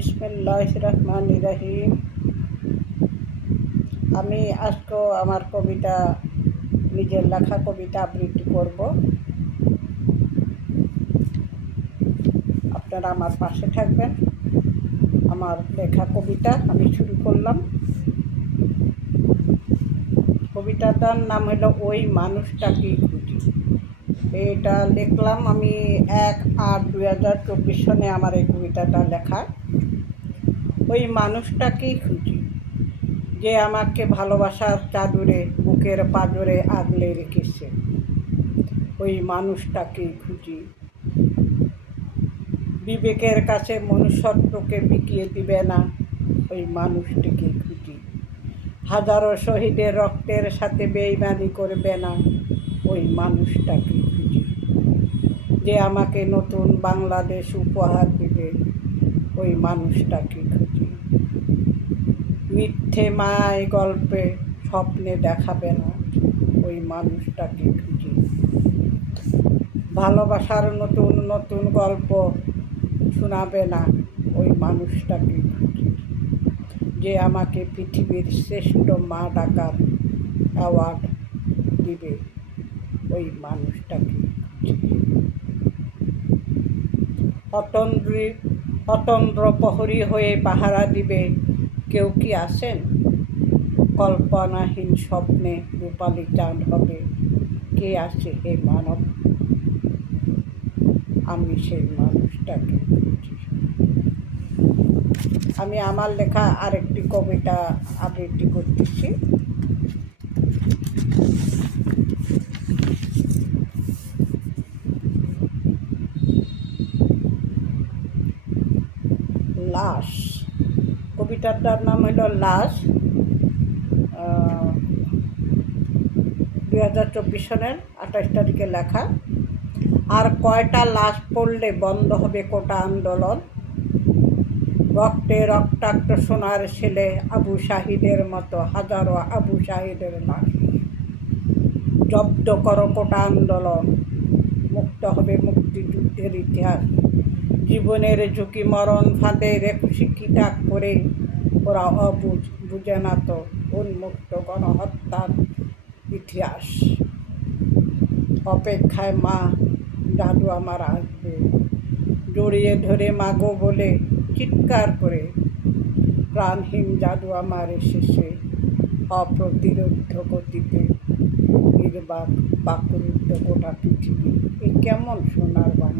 বিসমিল্লাহির রহমানির রহিম। আমি আজকেও আমার কবিতা, নিজের লেখা কবিতা আবৃত্তি করব। আপনারা আমার পাশে থাকবেন। আমার লেখা কবিতা আমি শুরু করলাম। কবিতাটার নাম হলো ওই মানুষটাকেই খুঁজি। এটা লিখলাম আমি 1/8/2024 সনে আমার এই কবিতাটা লেখা। ওই মানুষটাকেই খুঁজি যে আমাকে ভালোবাসার চাদরে বুকের পাঁজরে আগলে রেখেছে। ওই মানুষটাকেই খুঁজি। বিবেকের কাছে মনুষ্যত্বকে বিকিয়ে দিবে না, ওই মানুষটিকেই খুঁজি। হাজারো শহীদের রক্তের সাথে বেইমানি করবে না, ওই মানুষটাকেই খুঁজি। যে আমাকে নতুন বাংলাদেশ উপহার দিবে, ওই মানুষটাকে খুঁজি। মিথ্যে মায় গল্পে স্বপ্নে দেখাবে না, ওই মানুষটাকে খুঁজি। ভালোবাসার নতুন নতুন গল্প শোনাবে না, ওই মানুষটাকে খুঁজি। যে আমাকে পৃথিবীর শ্রেষ্ঠ মা ডাকার অ্যাওয়ার্ড দিবে, ওই মানুষটাকে খুঁজি। অতন্দ্র প্রহরী হয়ে পাহারা দিবে কেউ কি আসেন? কল্পনাহীন স্বপ্নে রূপালী চাঁদ হবে, কে আছে হে মানব? আমি সেই মানুষটাকে খুঁজি। আমি আমার লেখা আরেকটি কবিতা আবৃত্তি করতেছি। লাশ। কবিতাটার নাম হলো লাশ। 2024 সনের 28 তারিখে লেখা। আর কয়টা লাশ পড়লে বন্ধ হবে কোটা আন্দোলন? রক্তে রক্তাক্ত সোনার ছেলে আবু শাহিদের মতো হাজারো আবু শাহিদের লাশ। জব্দ করো কোটা আন্দোলন, মুক্ত হবে মুক্তিযুদ্ধের ইতিহাস। জীবনের ঝুঁকি মরণ ফাঁদে শিক্ষিতা করে ওরা বুঝে না তো উন্মুক্ত গণহত্যার ইতিহাস। অপেক্ষায় মা দাদু আমার আসবে, জড়িয়ে ধরে মাগো বলে চিৎকার করে। প্রাণহীন জাদু আমার এসেছে অপ্রতিরোধ গতিতে, নির্বাক বাকরুদ্ধ গোটা পৃথিবী। এ কেমন সোনার বাংলা!